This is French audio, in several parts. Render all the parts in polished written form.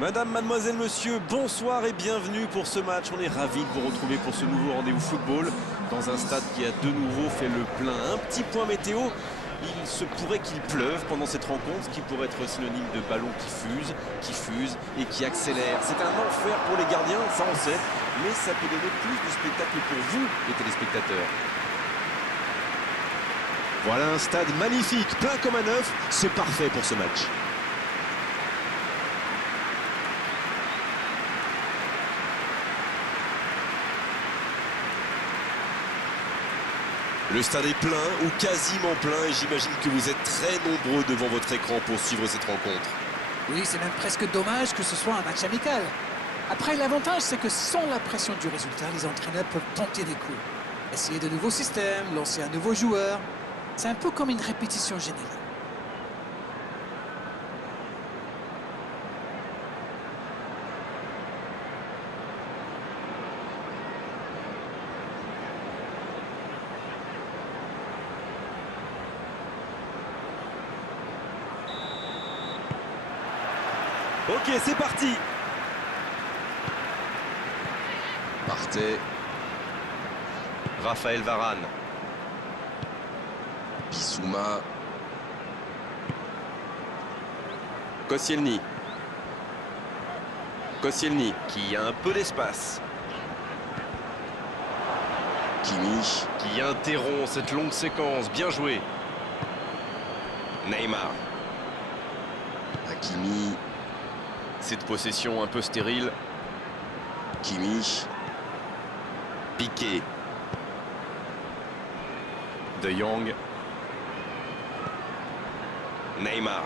Madame, mademoiselle, monsieur, bonsoir et bienvenue pour ce match. On est ravis de vous retrouver pour ce nouveau rendez-vous football dans un stade qui a de nouveau fait le plein. Un petit point météo, il se pourrait qu'il pleuve pendant cette rencontre, ce qui pourrait être synonyme de ballon qui fuse et qui accélère. C'est un enfer pour les gardiens, ça on sait, mais ça peut donner plus de spectacle pour vous, les téléspectateurs. Voilà un stade magnifique, plein comme un œuf, c'est parfait pour ce match. Le stade est plein ou quasiment plein et j'imagine que vous êtes très nombreux devant votre écran pour suivre cette rencontre. Oui, c'est même presque dommage que ce soit un match amical. Après, l'avantage, c'est que sans la pression du résultat, les entraîneurs peuvent tenter des coups. Essayer de nouveaux systèmes, lancer un nouveau joueur. C'est un peu comme une répétition générale. Ok, c'est parti. Partey. Raphaël Varane. Bissouma. Koscielny. Koscielny qui a un peu d'espace. Kimmich. Qui interrompt cette longue séquence. Bien joué. Neymar. Hakimi. Cette possession un peu stérile. Kimmich. Piqué. De Jong. Neymar.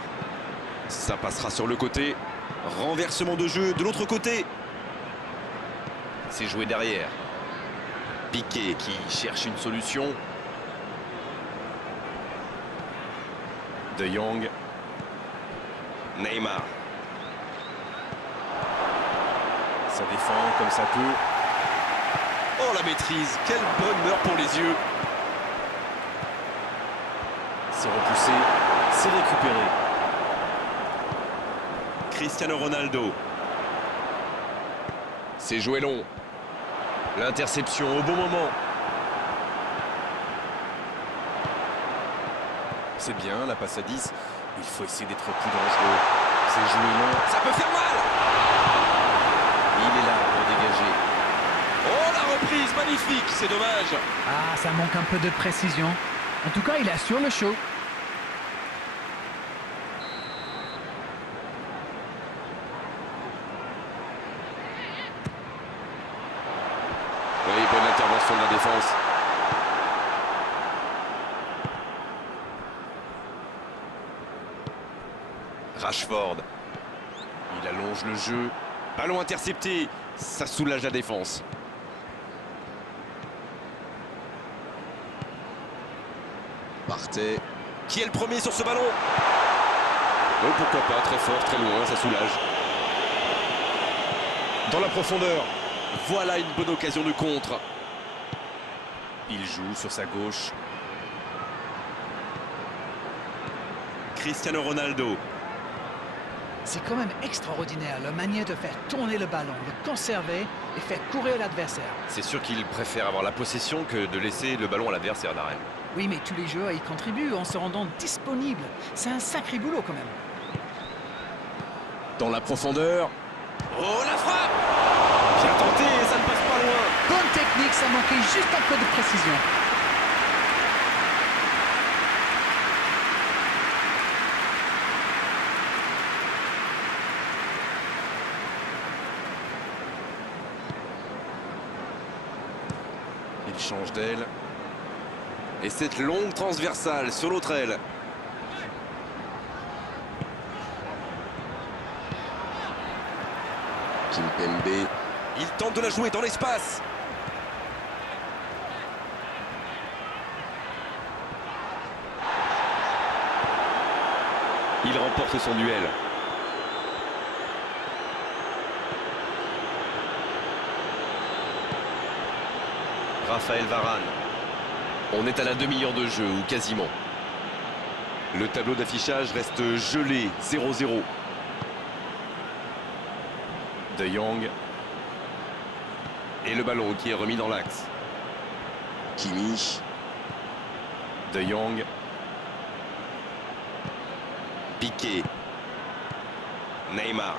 Ça passera sur le côté. Renversement de jeu de l'autre côté. C'est joué derrière. Piqué qui cherche une solution. De Jong. Neymar. Ça défend comme ça peut. Oh la maîtrise, quel bonheur pour les yeux. C'est repoussé, c'est récupéré. Cristiano Ronaldo. C'est joué long. L'interception au bon moment. C'est bien, la passe à 10. Il faut essayer d'être plus dangereux. C'est joué long. Ça peut faire mal. Il est là pour dégager. Oh, la reprise, magnifique, c'est dommage. Ah, ça manque un peu de précision. En tout cas, il assure le show. Oui, bonne intervention de la défense. Rashford. Il allonge le jeu. Ballon intercepté. Ça soulage la défense. Partey. Qui est le premier sur ce ballon? Oh, pourquoi pas, très fort, très loin, ça soulage. Dans la profondeur. Voilà une bonne occasion de contre. Il joue sur sa gauche. Cristiano Ronaldo. C'est quand même extraordinaire, la manière de faire tourner le ballon, le conserver et faire courir l'adversaire. C'est sûr qu'il préfère avoir la possession que de laisser le ballon à l'adversaire, Darren. Oui, mais tous les joueurs y contribuent en se rendant disponibles. C'est un sacré boulot quand même. Dans la profondeur. Oh, la frappe! Bien tenté, ça ne passe pas loin. Bonne technique, ça manquait juste un peu de précision. Il change d'aile. Et cette longue transversale sur l'autre aile. Kimpembe. Il tente de la jouer dans l'espace. Il remporte son duel. Raphaël Varane. On est à la demi-heure de jeu, ou quasiment. Le tableau d'affichage reste gelé, 0-0. De Jong. Et le ballon qui est remis dans l'axe. Kimmich, De Jong. Piqué. Neymar.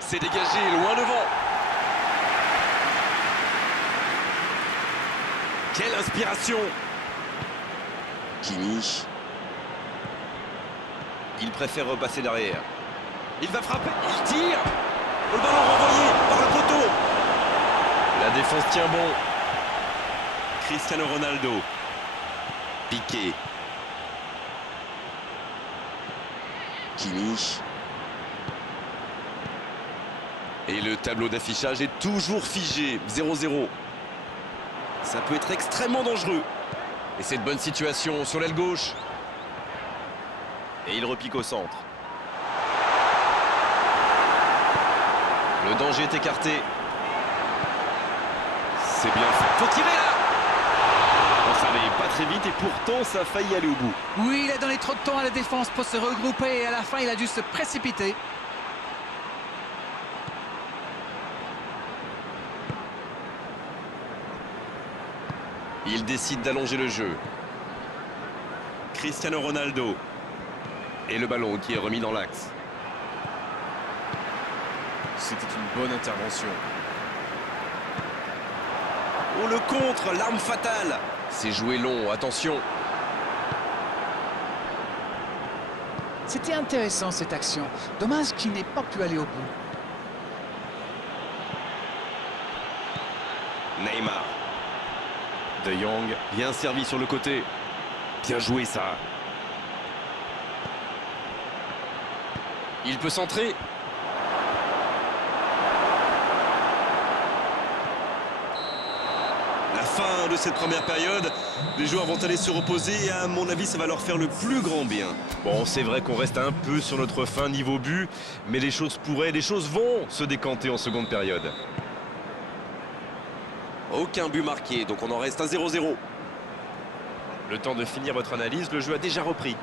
C'est dégagé, loin devant. Quelle inspiration! Kimmich, Il préfère repasser derrière. Il va frapper, il tire. Le ballon renvoyé par le poteau. La défense tient bon. Cristiano Ronaldo. Piqué. Kimmich, Et le tableau d'affichage est toujours figé, 0-0. Ça peut être extrêmement dangereux. Et c'est une bonne situation sur l'aile gauche. Et il repique au centre. Le danger est écarté. C'est bien fait. Faut tirer là. Bon, ça n'allait pas très vite et pourtant ça a failli aller au bout. Oui, il a donné trop de temps à la défense pour se regrouper et à la fin, il a dû se précipiter. Il décide d'allonger le jeu. Cristiano Ronaldo. Et le ballon qui est remis dans l'axe. C'était une bonne intervention. Oh, le contre, l'arme fatale. C'est joué long, attention. C'était intéressant cette action. Dommage qu'il n'ait pas pu aller au bout. Neymar. De Jong, bien servi sur le côté. Bien joué ça. Il peut centrer. La fin de cette première période. Les joueurs vont aller se reposer et à mon avis ça va leur faire le plus grand bien. Bon, c'est vrai qu'on reste un peu sur notre fin niveau but, mais les choses vont se décanter en seconde période. Aucun but marqué, donc on en reste à 0-0. Le temps de finir votre analyse, le jeu a déjà repris.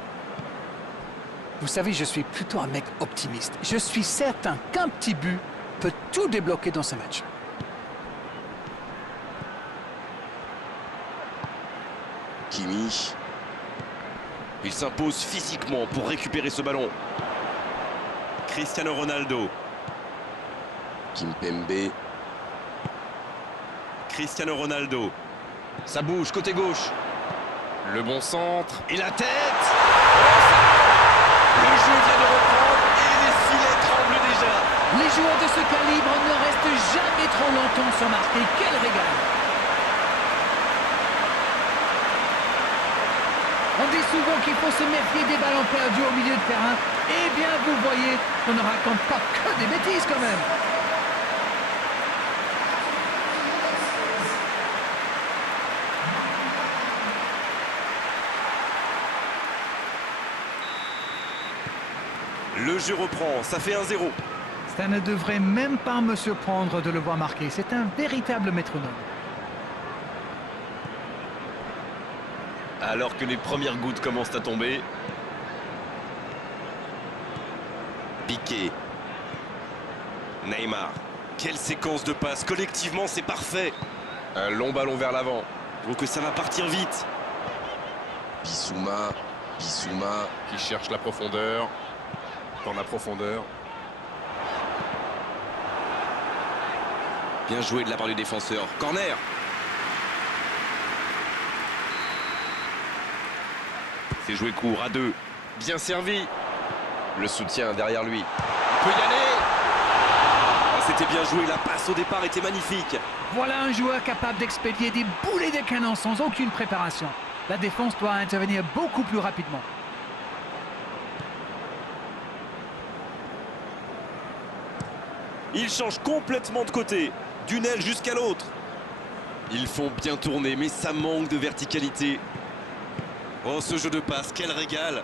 Vous savez, je suis plutôt un mec optimiste. Je suis certain qu'un petit but peut tout débloquer dans ce match. Kimmich, Il s'impose physiquement pour récupérer ce ballon. Cristiano Ronaldo. Kimpembe, Cristiano Ronaldo. Ça bouge, côté gauche. Le bon centre. Et la tête. Le jeu vient de reprendre et les filets tremblent déjà. Les joueurs de ce calibre ne restent jamais trop longtemps sans marquer. Quel régal! On dit souvent qu'il faut se méfier des ballons perdus au milieu de terrain. Eh bien, vous voyez qu'on ne raconte pas que des bêtises quand même. Le jeu reprend, ça fait 1-0. Ça ne devrait même pas me surprendre de le voir marquer. C'est un véritable métronome. Alors que les premières gouttes commencent à tomber. Piqué. Neymar. Quelle séquence de passes. Collectivement, c'est parfait. Un long ballon vers l'avant. Donc ça va partir vite. Bissouma, Bissouma, Qui cherche la profondeur. Dans la profondeur. Bien joué de la part du défenseur. Corner. C'est joué court à deux. Bien servi. Le soutien derrière lui. Il peut y aller. Ah, c'était bien joué. La passe au départ était magnifique. Voilà un joueur capable d'expédier des boulets de canon sans aucune préparation. La défense doit intervenir beaucoup plus rapidement. Ils changent complètement de côté. D'une aile jusqu'à l'autre. Ils font bien tourner, mais ça manque de verticalité. Oh, ce jeu de passe, quel régal.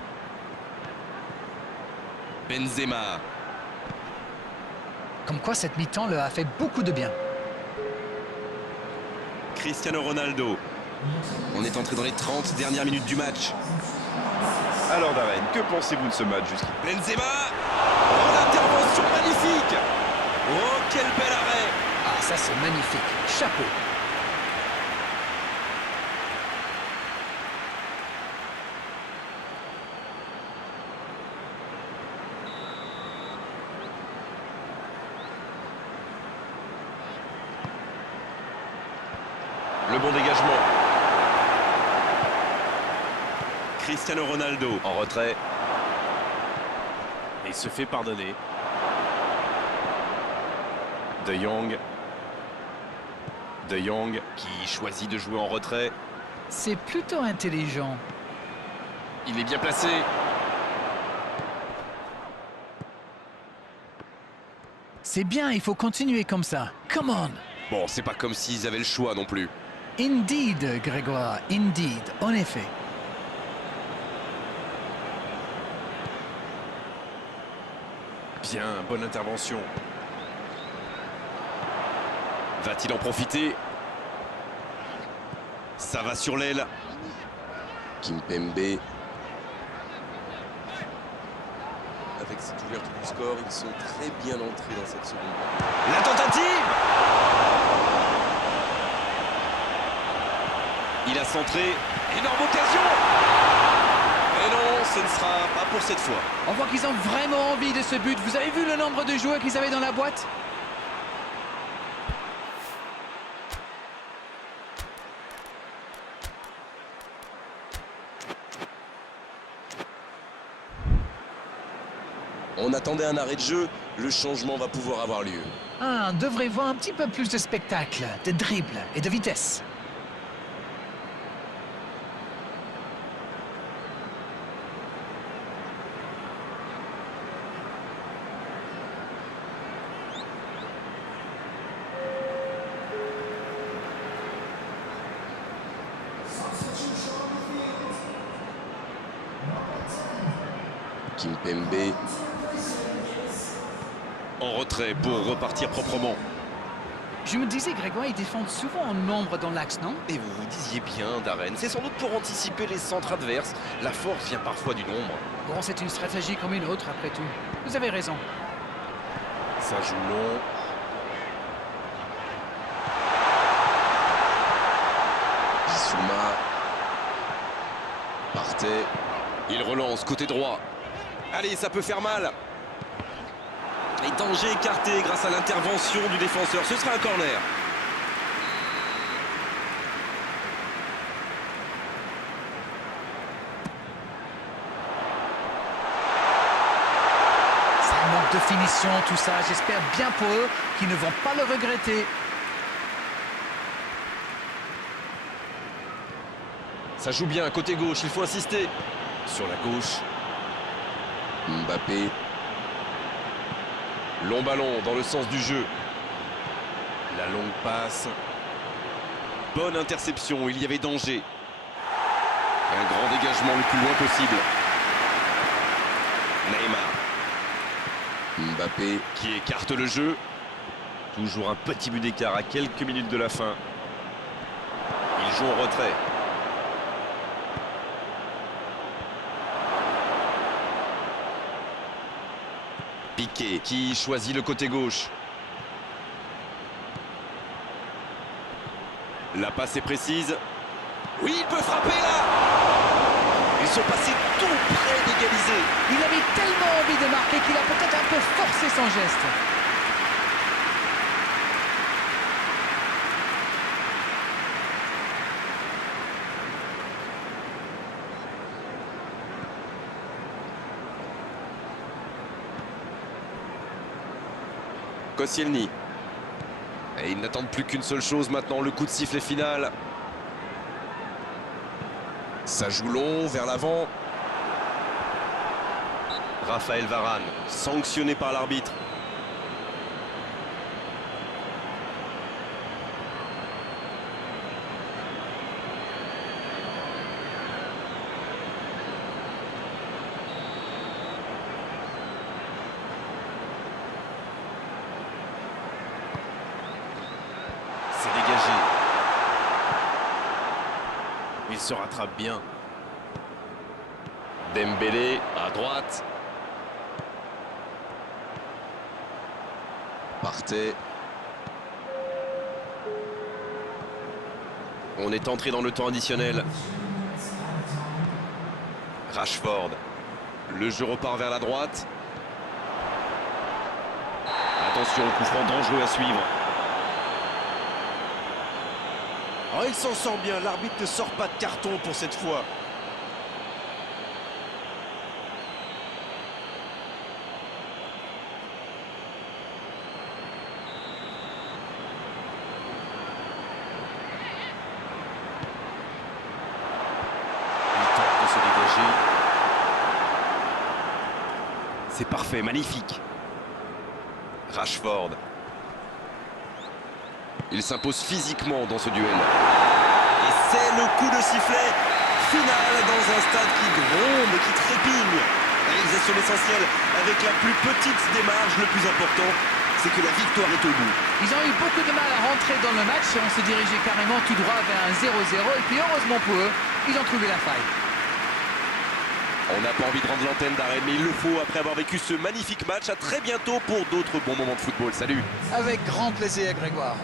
Benzema. Comme quoi, cette mi-temps leur a fait beaucoup de bien. Cristiano Ronaldo. On est entré dans les 30 dernières minutes du match. Alors Darren, que pensez-vous de ce match jusqu'ici? Benzema. Oh, l'intervention situation magnifique. Oh, quel bel arrêt. Ah, ça c'est magnifique. Chapeau. Le bon dégagement. Cristiano Ronaldo en retrait. Et se fait pardonner. De Jong. De Jong qui choisit de jouer en retrait. C'est plutôt intelligent. Il est bien placé. C'est bien, il faut continuer comme ça. Come on. Bon, c'est pas comme s'ils avaient le choix non plus. Indeed, Grégoire, indeed, en effet. Bien, bonne intervention. Va-t-il en profiter? Ça va sur l'aile. Kimpembe. Avec cette ouverture du score, ils sont très bien entrés dans cette seconde. La tentative! Il a centré. Énorme occasion! Et non, ce ne sera pas pour cette fois. On voit qu'ils ont vraiment envie de ce but. Vous avez vu le nombre de joueurs qu'ils avaient dans la boîte? On attendait un arrêt de jeu, le changement va pouvoir avoir lieu. Ah, on devrait voir un petit peu plus de spectacle, de dribble et de vitesse. Kimpembe. En retrait pour repartir proprement. Je me disais, Grégoire, ils défendent souvent en nombre dans l'axe, non? Et vous vous disiez bien, Darren, c'est sans doute pour anticiper les centres adverses. La force vient parfois du nombre. Bon, c'est une stratégie comme une autre, après tout. Vous avez raison. Ça joue long. Bissouma. Partey. Il relance côté droit. Allez, ça peut faire mal. Et danger écarté grâce à l'intervention du défenseur. Ce sera un corner. C'est un manque de finition, tout ça. J'espère bien pour eux qu'ils ne vont pas le regretter. Ça joue bien, côté gauche, il faut insister. Sur la gauche. Mbappé. Long ballon dans le sens du jeu. La longue passe. Bonne interception, il y avait danger. Un grand dégagement le plus loin possible. Neymar. Mbappé. Qui écarte le jeu. Toujours un petit but d'écart à quelques minutes de la fin. Il joue en retrait. Piqué qui choisit le côté gauche. La passe est précise. Oui, il peut frapper là. Ils sont passés tout près d'égaliser. Il avait tellement envie de marquer qu'il a peut-être un peu forcé son geste. Koscielny. Et ils n'attendent plus qu'une seule chose maintenant, le coup de sifflet final. Ça joue long, vers l'avant. Raphaël Varane, sanctionné par l'arbitre. C'est dégagé. Il se rattrape bien. Dembélé à droite. Partey. On est entré dans le temps additionnel. Rashford. Le jeu repart vers la droite. Attention, coup franc dangereux à suivre. Oh, il s'en sort bien, l'arbitre ne sort pas de carton pour cette fois. Il tente de se dégager. C'est parfait, magnifique. Rashford. Il s'impose physiquement dans ce duel. Et c'est le coup de sifflet final dans un stade qui gronde et qui trépigne. Réalisation essentielle avec la plus petite des marges. Le plus important, c'est que la victoire est au bout. Ils ont eu beaucoup de mal à rentrer dans le match et on se dirigeait carrément tout droit vers un 0-0. Et puis heureusement pour eux, ils ont trouvé la faille. On n'a pas envie de rendre l'antenne d'arrêt, mais il le faut après avoir vécu ce magnifique match. À très bientôt pour d'autres bons moments de football. Salut! Avec grand plaisir, Grégoire.